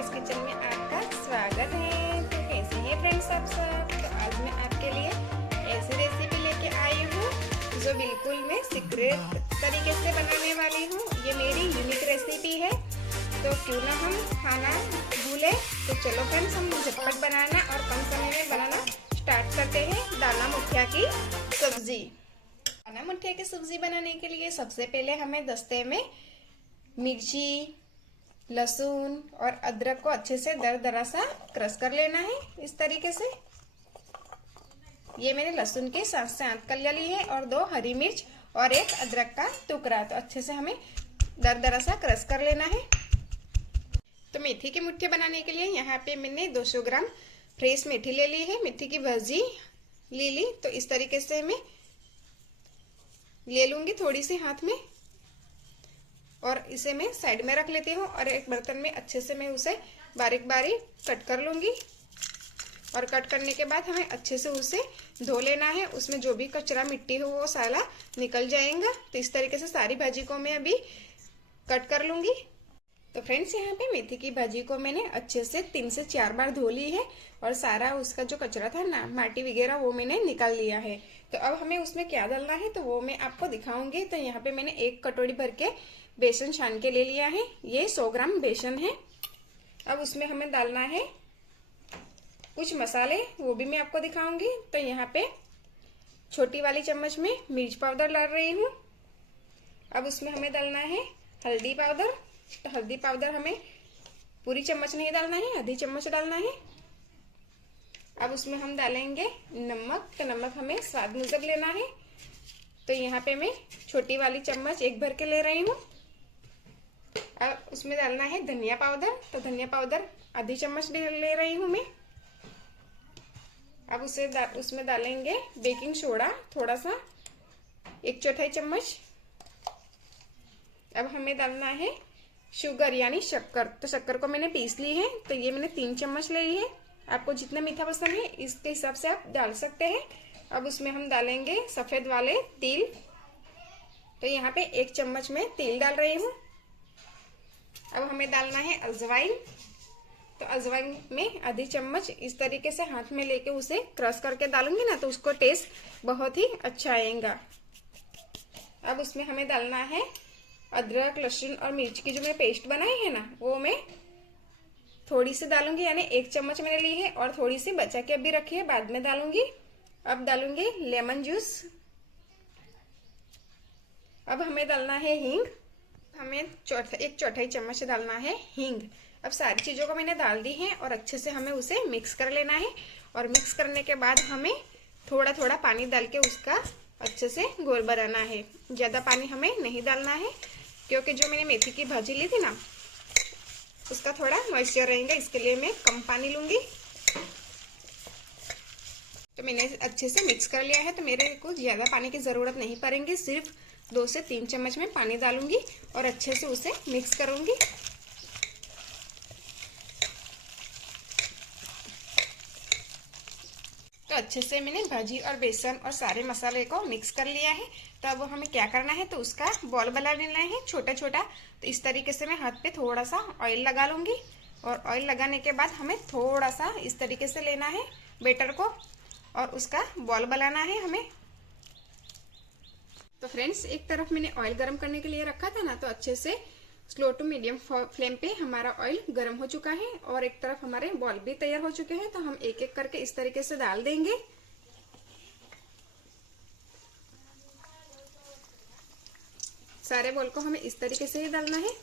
Priyanka's kitchen में आपका स्वागत है। तो कैसे हैं फ्रेंड्स आप सब। तो आज मैं आपके लिए ऐसी रेसिपी लेके आई हूँ जो बिल्कुल मैं सीक्रेट तरीके से बनाने वाली हूँ। ये मेरी यूनिक रेसिपी है, तो क्यों ना हम खाना भूले। तो चलो फ्रेंड्स, हम झटपट बनाना और कम समय में बनाना स्टार्ट करते हैं। दाना मुठिया की सब्जी। दाना मुठिया की सब्जी बनाने के लिए सबसे पहले हमें दस्ते में मिर्ची, लहसुन और अदरक को अच्छे से दरदरा सा क्रश कर लेना है। इस तरीके से ये मैंने लहसुन के 7 से 8 कलियां ली है और 2 हरी मिर्च और 1 अदरक का टुकड़ा। तो अच्छे से हमें दरदरा सा क्रश कर लेना है। तो मेथी की मुठिया बनाने के लिए यहाँ पे मैंने 200 ग्राम फ्रेश मेथी ले ली है। मेथी की भाजी ले ली। तो इस तरीके से मैं ले लूंगी थोड़ी सी हाथ में और इसे मैं साइड में रख लेती हूँ और एक बर्तन में अच्छे से मैं उसे बारीक बारीक कट कर लूंगी। और कट करने के बाद हमें अच्छे से उसे धो लेना है। उसमें जो भी कचरा मिट्टी हो वो सारा निकल जाएगा। तो इस तरीके से सारी भाजी को मैं अभी कट कर लूंगी। तो फ्रेंड्स, यहाँ पे मेथी की भाजी को मैंने अच्छे से 3 से 4 बार धो ली है और सारा उसका जो कचरा था ना, माटी वगैरह, वो मैंने निकाल लिया है। तो अब हमें उसमें क्या डालना है तो वो मैं आपको दिखाऊंगी। तो यहाँ पे मैंने 1 कटोरी भर के बेसन छान के ले लिया है। ये 100 ग्राम बेसन है। अब उसमें हमें डालना है कुछ मसाले, वो भी मैं आपको दिखाऊंगी। तो यहाँ पे छोटी वाली चम्मच में मिर्च पाउडर डाल रही हूँ। अब उसमें हमें डालना है हल्दी पाउडर। तो हल्दी पाउडर हमें पूरी चम्मच नहीं डालना है, आधी चम्मच डालना है। अब उसमें हम डालेंगे नमक। तो नमक हमें स्वाद मुजब लेना है। तो यहाँ पे मैं छोटी वाली चम्मच 1 भर के ले रही हूँ। अब उसमें डालना है धनिया पाउडर। तो धनिया पाउडर आधी चम्मच ले रही हूँ मैं। अब उसमें डालेंगे बेकिंग सोडा थोड़ा सा, 1/4 चम्मच। अब हमें डालना है शुगर यानी शक्कर। तो शक्कर को मैंने पीस ली है। तो ये मैंने 3 चम्मच ली है। आपको जितना मीठा पसंद है इसके हिसाब से आप डाल सकते हैं। अब उसमें हम डालेंगे सफेद वाले तिल। तो यहाँ पे 1 चम्मच में तिल डाल रही हूँ। अब हमें डालना है अजवाइन। तो अजवाइन में आधी चम्मच इस तरीके से हाथ में लेके उसे क्रश करके डालूंगी ना, तो उसको टेस्ट बहुत ही अच्छा आएगा। अब उसमें हमें डालना है अदरक, लहसुन और मिर्च की जो मैं पेस्ट बनाई है ना, वो मैं थोड़ी सी डालूंगी, यानी 1 चम्मच मैंने ली है और थोड़ी सी बचा के अभी रखी है, बाद में डालूंगी। अब डालूंगी लेमन जूस। अब हमें डालना है हींग। हमें 1/4 चम्मच डालना है हींग। अब सारी चीजों को मैंने डाल दी है और अच्छे से हमें उसे मिक्स कर लेना है। और मिक्स करने के बाद हमें थोड़ा थोड़ा पानी डाल के उसका अच्छे से घोल बनाना है। ज्यादा पानी हमें नहीं डालना है, क्योंकि जो मैंने मेथी की भाजी ली थी ना, उसका थोड़ा मॉइस्चर रहेगा, इसके लिए मैं कम पानी लूंगी। तो मैंने अच्छे से मिक्स कर लिया है। तो मेरे को ज्यादा पानी की जरूरत नहीं पड़ेगी, सिर्फ 2 से 3 चम्मच में पानी डालूंगी और अच्छे से उसे मिक्स करूंगी। तो अच्छे से मैंने भाजी और बेसन और सारे मसाले को मिक्स कर लिया है। तो अब हमें क्या करना है तो उसका बॉल बना लेना है छोटा छोटा। तो इस तरीके से मैं हाथ पे थोड़ा सा ऑयल लगा लूंगी और ऑयल लगाने के बाद हमें थोड़ा सा इस तरीके से लेना है बैटर को और उसका बॉल बनाना है हमें। तो फ्रेंड्स, एक तरफ मैंने ऑयल गर्म करने के लिए रखा था ना, तो अच्छे से स्लो टू मीडियम फ्लेम पे हमारा ऑयल गर्म हो चुका है और एक तरफ हमारे बॉल भी तैयार हो चुके हैं। तो हम एक एक करके इस तरीके से डाल देंगे। सारे बॉल को हमें इस तरीके से ही डालना है।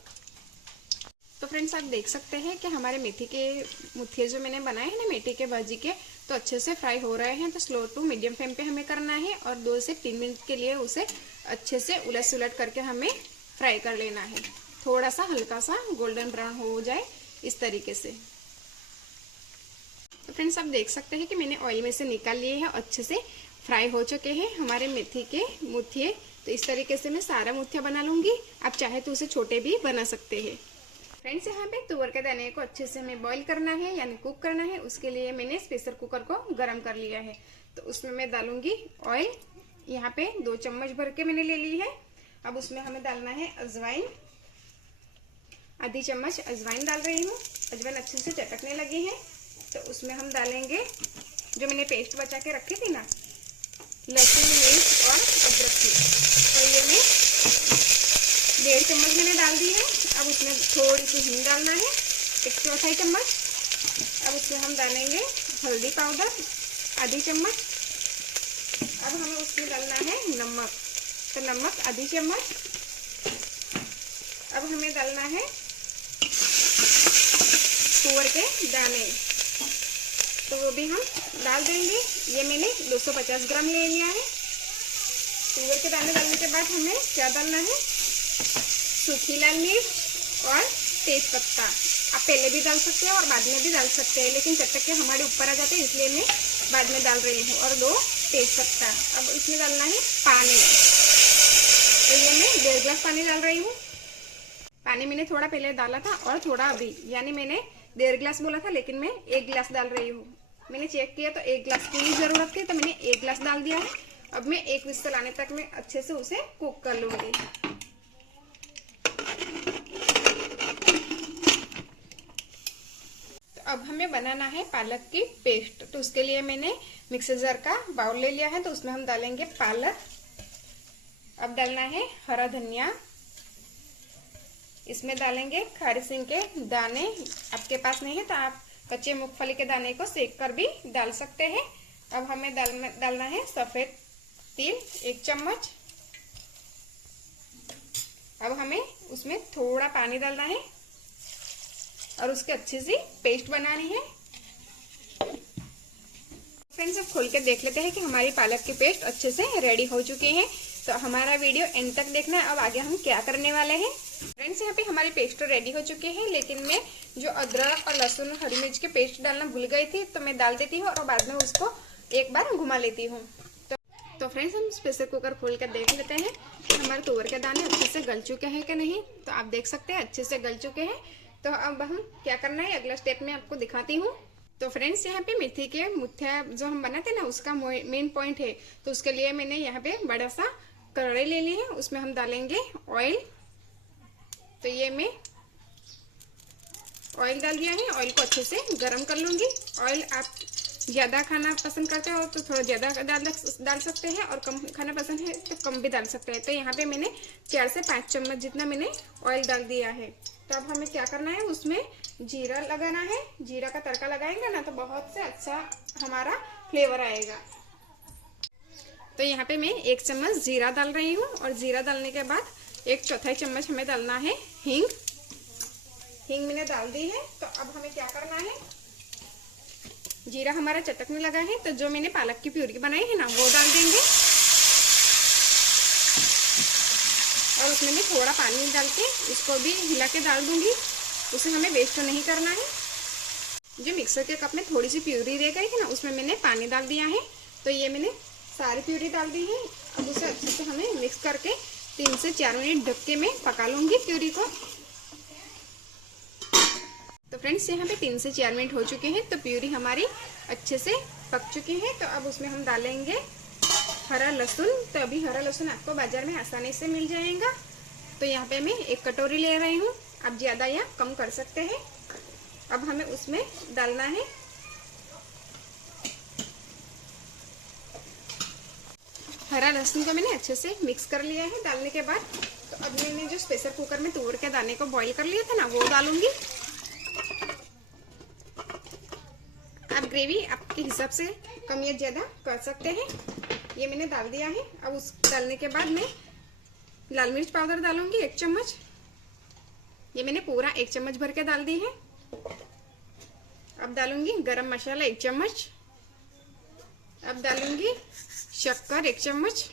तो फ्रेंड्स, आप देख सकते हैं कि हमारे मेथी के मुठिए जो मैंने बनाए हैं ना मेथी के भाजी के, तो अच्छे से फ्राई हो रहे हैं। तो स्लो टू मीडियम फ्लेम पे हमें करना है और 2 से 3 मिनट के लिए उसे अच्छे से उलट सुलट करके हमें फ्राई कर लेना है। थोड़ा सा हल्का सा गोल्डन ब्राउन हो जाए इस तरीके से। तो फ्रेंड्स, आप देख सकते हैं कि मैंने ऑयल में से निकाल लिए हैं, अच्छे से फ्राई हो चुके हैं हमारे मेथी के मुठिए। तो इस तरीके से मैं सारा मुठिया बना लूंगी। आप चाहे तो उसे छोटे भी बना सकते हैं। फ्रेंड्स, यहाँ पे तुअर के दाने को अच्छे से हमें बॉईल करना है यानी कुक करना है। उसके लिए मैंने प्रेशर कुकर को गर्म कर लिया है। तो उसमें मैं डालूंगी ऑयल। यहाँ पे 2 चम्मच भर के मैंने ले ली है। अब उसमें हमें डालना है अजवाइन आधी चम्मच अजवाइन डाल रही हूँ। अजवाइन अच्छे से चटकने लगी है तो उसमें हम डालेंगे जो मैंने पेस्ट बचा के रखी थी ना, लहसुन, मिर्च और अदरक की। तो ये मैं 1.5 चम्मच मैंने डाल दी है। अब उसमें थोड़ी सी हींग डालना है, 1/4 चम्मच। अब उसमें हम डालेंगे हल्दी पाउडर आधी चम्मच। अब हमें उसमें डालना है नमक, तो नमक आधी चम्मच। अब हमें डालना है तुअर के दाने, तो वो भी हम डाल देंगे। ये मैंने 250 ग्राम ले लिया है। तुअर के दाने डालने के बाद हमें क्या डालना है, सूखी लाल मिर्च और तेज पत्ता। आप पहले भी डाल सकते हैं और बाद में भी डाल सकते हैं, लेकिन चटक के हमारे ऊपर आ जाते हैं इसलिए मैं बाद में डाल रही हूँ। और 2 तेज पत्ता। अब इसमें डालना है पानी, तो ये मैं 1.5 गिलास पानी डाल रही हूँ। पानी मैंने थोड़ा पहले डाला था और थोड़ा अभी, यानी मैंने 1.5 गिलास बोला था लेकिन मैं 1 गिलास डाल रही हूँ। मैंने चेक किया तो 1 गिलास की जरूरत थी तो मैंने 1 गिलास डाल दिया है। अब मैं 1 विस्ल आने तक मैं अच्छे से उसे कुक कर लूंगी। तो अब हमें बनाना है पालक की पेस्ट, तो उसके लिए मैंने मिक्सर जार का बाउल ले लिया है। तो उसमें हम डालेंगे पालक। अब डालना है हरा धनिया, इसमें डालेंगे खारी सिंग के दाने। आपके पास नहीं है तो आप कच्चे मूंगफली के दाने को सेक कर भी डाल सकते हैं। अब हमें डालना है सफेद तिल 1 चम्मच। अब हमें उसमें थोड़ा पानी डालना है और उसके अच्छी सी पेस्ट बनानी है। फ्रेंड्स, अब खोल के देख लेते हैं कि हमारी पालक की पेस्ट अच्छे से रेडी हो चुकी है। तो हमारा वीडियो एंड तक देखना है। अब आगे हम क्या करने वाले हैं। फ्रेंड्स, यहाँ पे हमारी पेस्ट तो रेडी हो चुकी है, लेकिन मैं जो अदरक और लहसुन हरी मिर्च की पेस्ट डालना भूल गई थी, तो मैं डाल देती हूँ और बाद में उसको एक बार घुमा लेती हूँ। तो फ्रेंड्स, हम प्रेशर कुकर खोल कर देख लेते हैं कि हमारे तुअर के दाने अच्छे से गल चुके हैं कि नहीं। तो आप देख सकते हैं अच्छे से गल चुके हैं। तो अब हम क्या करना है अगला स्टेप में आपको दिखाती हूँ। तो फ्रेंड्स, यहाँ पे मेथी के मुठिया जो हम बनाते हैं ना, उसका मेन पॉइंट है। तो उसके लिए मैंने यहाँ पे बड़ा सा कढ़ाई ले ली है, उसमें हम डालेंगे ऑयल। तो ये मैं ऑयल डाल दिया है। ऑयल को अच्छे से गर्म कर लूंगी। ऑयल आप ज़्यादा खाना पसंद करते हो तो थोड़ा ज़्यादा डाल सकते हैं, और कम खाना पसंद है तो कम भी डाल सकते हैं। तो यहाँ पे मैंने 4 से 5 चम्मच जितना मैंने ऑयल डाल दिया है। तो अब हमें क्या करना है, उसमें जीरा लगाना है। जीरा का तड़का लगाएंगे ना तो बहुत से अच्छा हमारा फ्लेवर आएगा। तो यहाँ पे मैं 1 चम्मच जीरा डाल रही हूँ, और जीरा डालने के बाद 1/4 चम्मच हमें डालना है हींग। हींग मैंने डाल दी है। तो अब हमें क्या करना है, जीरा हमारा चटकने लगा है तो जो मैंने पालक की प्यूरी बनाई है ना वो डाल देंगे, और उसमें मैं थोड़ा पानी डाल के इसको भी हिला के डाल दूंगी। उसे हमें वेस्ट नहीं करना है। जो मिक्सर के कप में थोड़ी सी प्यूरी रह गई है ना, उसमें मैंने पानी डाल दिया है। तो ये मैंने सारी प्यूरी डाल दी है। अब उसे अच्छे से हमें मिक्स करके 3 से 4 मिनट ढक के मैं पका लूंगी प्यूरी को। तो फ्रेंड्स, यहाँ पे 3 से 4 मिनट हो चुके हैं। तो प्यूरी हमारी अच्छे से पक चुकी है। तो अब उसमें हम डालेंगे हरा लहसुन। तो अभी हरा लहसुन आपको बाजार में आसानी से मिल जाएगा। तो यहाँ पे मैं 1 कटोरी ले रही हूँ, आप ज़्यादा या कम कर सकते हैं। अब हमें उसमें डालना है हरा लहसुन को मैंने अच्छे से मिक्स कर लिया है। डालने के बाद तो अब मैंने जो प्रेशर कुकर में तुअर के दाने को बॉईल कर लिया था ना वो डालूंगी। आप ग्रेवी आपके हिसाब से कम या ज़्यादा कर सकते हैं। ये मैंने डाल दिया है। अब उस डालने के बाद मैं लाल मिर्च पाउडर डालूंगी 1 चम्मच। ये मैंने पूरा 1 चम्मच भर के डाल दी है। अब डालूंगी गरम मसाला 1 चम्मच। अब डालूंगी शक्कर 1 चम्मच।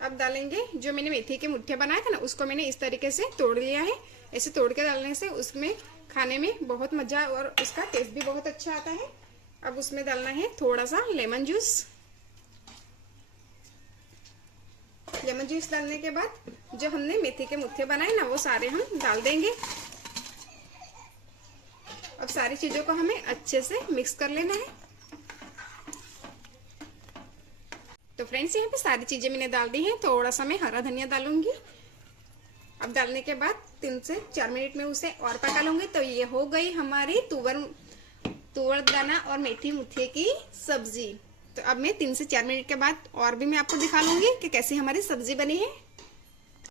अब डालेंगे जो मैंने मेथी के मुट्ठे बनाए थे ना, उसको मैंने इस तरीके से तोड़ लिया है। ऐसे तोड़ के डालने से उसमें खाने में बहुत मजा और उसका टेस्ट भी बहुत अच्छा आता है। अब उसमें डालना है थोड़ा सा लेमन जूस। लेमन जूस डालने के बाद जो हमने मेथी के मुट्ठे बनाए ना वो सारे हम डाल देंगे। अब सारी चीजों को हमें अच्छे से मिक्स कर लेना है। तो फ्रेंड्स, यहाँ पे सारी चीजें मैंने डाल दी हैं। थोड़ा सा मैं हरा धनिया डालूंगी। अब डालने के बाद 3 से 4 मिनट में उसे और पका लूंगी। तो ये हो गई हमारी तुअर दाना और मेथी मुठिए की सब्जी। तो अब मैं 3 से 4 मिनट के बाद और भी मैं आपको दिखा लूंगी कि कैसी हमारी सब्जी बनी है।